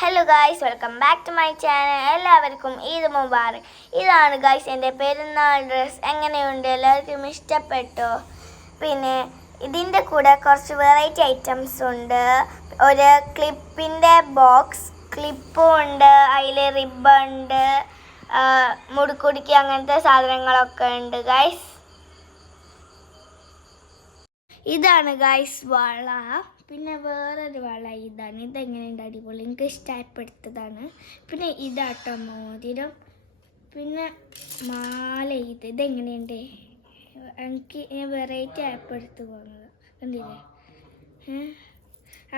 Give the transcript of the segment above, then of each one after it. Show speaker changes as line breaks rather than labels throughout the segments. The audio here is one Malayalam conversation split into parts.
Hello guys welcome back to my channel എല്ലാവർക്കും ഈദ് മുബാറക്. ഇതാണ് ഗായ്സ് എന്റെ പെരുന്നാൾ ഡ്രസ്സ് എങ്ങനെയുണ്ട്? എല്ലാവർക്കും ഇഷ്ടപ്പെട്ടോ? പിന്നെ ഇതിന്റെ കൂടെ കുറച്ച് വെറൈറ്റി ഐറ്റംസ് ഉണ്ട്. ഒരു ക്ലിപ്പിന്റെ ബോക്സ് ക്ലിപ്പും ഉണ്ട്. അതിൽ ഉണ്ട്. ആ, അങ്ങനത്തെ സാധനങ്ങളൊക്കെ ഉണ്ട് ഗായ്സ് ഇതാണ് ഗായ്സ് വള. പിന്നെ വേറൊരു വള ഇതാണ്. ഇതെങ്ങനെയുണ്ട് അടിപൊളി? എനിക്ക് ഇഷ്ടപ്പെടുത്തതാണ്. പിന്നെ ഇതാട്ടോ മോതിരം. പിന്നെ മാല ഇത്. ഇതെങ്ങനെയുണ്ട് എനിക്ക് വെറൈറ്റി ആപ്പ് എടുത്ത് പോകുന്നത് കണ്ടില്ലേ?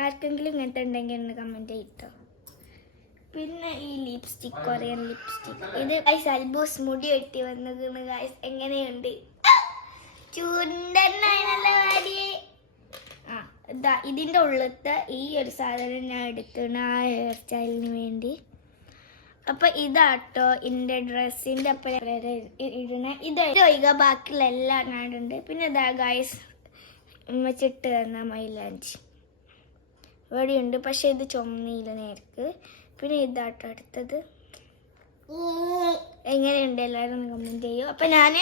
ആർക്കെങ്കിലും ഇങ്ങനത്തെ ഉണ്ടെങ്കിൽ ഒന്ന് കമന്റ് ചെയ്തോ. പിന്നെ ഈ ലിപ്സ്റ്റിക് കൊറിയൻ ലിപ്സ്റ്റിക് ഇത് ഗൈസ് അൽബൂസ് മുടി വെട്ടി വന്നത് ഗൈസ് എങ്ങനെയുണ്ട്? ആ ഇതാ ഇതിന്റെ ഉള്ളത്തെ ഈ ഒരു സാധനം ഞാൻ എടുക്കണ ആ ഹെയർ സ്റ്റൈലിന് വേണ്ടി. അപ്പൊ ഇതാട്ടോ എന്റെ ഡ്രസ്സിന്റെ അപ്പം ഇടണ. ഇത് ഒഴികെ ബാക്കിയുള്ള എല്ലാം ഞാനുണ്ട് പിന്നെ ഇതാ ഗായ്സ് ഉമ്മച്ചിട്ട് തന്ന മൈലാഞ്ചി ഇവിടെയുണ്ട് പക്ഷെ ഇത് ചുമന്നില്ല നേർക്ക് പിന്നെ ഇതാട്ടോ അടുത്തത്. എങ്ങനെയുണ്ട് എല്ലാവരും കമന്റ് ചെയ്യൂ. അപ്പം ഞാൻ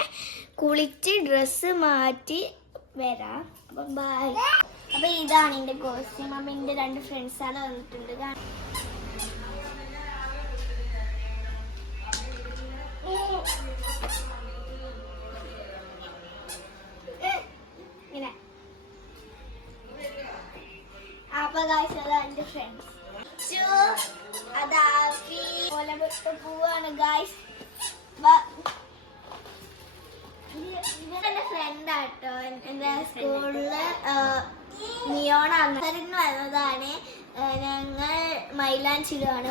കുളിച്ച് ഡ്രസ്സ് മാറ്റി വരാം അപ്പം ബൈ അപ്പം ഇതാണ് എന്റെ കോസ്റ്റ്യൂം അപ്പം എന്റെ രണ്ട് ആണ് വന്നിട്ടുണ്ട് ഇങ്ങനെ അപ്പൊ ഗായ്സ് അതാ എന്റെ ഫ്രണ്ട്സ് വിട്ട് പോവാണ് ഗായ്സ് ആട്ടോ എന്റെ സ്കൂളിൽ അങ്ങനെ വന്നതാണ്. ഞങ്ങൾ മൈലാഞ്ചിലാണ്.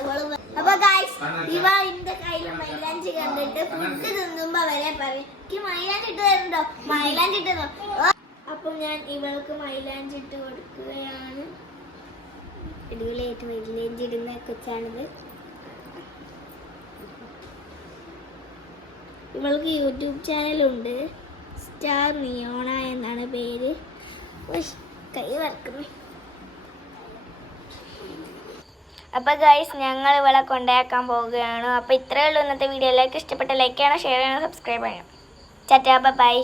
അപ്പൊ ഗായ്സ് ഇവ എന്റെ കയ്യിൽ മൈലാഞ്ചി കണ്ടിട്ട് ഫുഡ് തിന്നുമ്പോ വരെ പറയും എനിക്ക് മൈലാഞ്ചി ഇട്ട് തരണ്ടോ? മൈലാഞ്ചി ഇട്ട് അപ്പൊ ഞാൻ ഇവൾക്ക് മൈലാഞ്ചി ഇട്ട് കൊടുക്കുകയാണ്. അടിപൊളിയായിട്ട് മൈലാഞ്ചി ഇടുന്ന കൊച്ചാണിത്. ഇവൾക്ക് യൂട്യൂബ് ചാനലുണ്ട്. സ്റ്റാർ നിയോണ എന്നാണ് പേര്. കൈ വറക്കുന്നു. അപ്പോൾ ഗൈസ് ഞങ്ങൾ ഇവളെ കൊണ്ടാക്കാൻ പോവുകയാണ്. അപ്പോൾ ഇത്രയേ ഉള്ളൂ ഇന്നത്തെ വീഡിയോ ലൈക്ക് ഇഷ്ടപ്പെട്ട ലൈക്ക് ചെയ്യണം ഷെയർ ചെയ്യണം സബ്സ്ക്രൈബ് ചെയ്യണം. ചറ്റാ ബൈ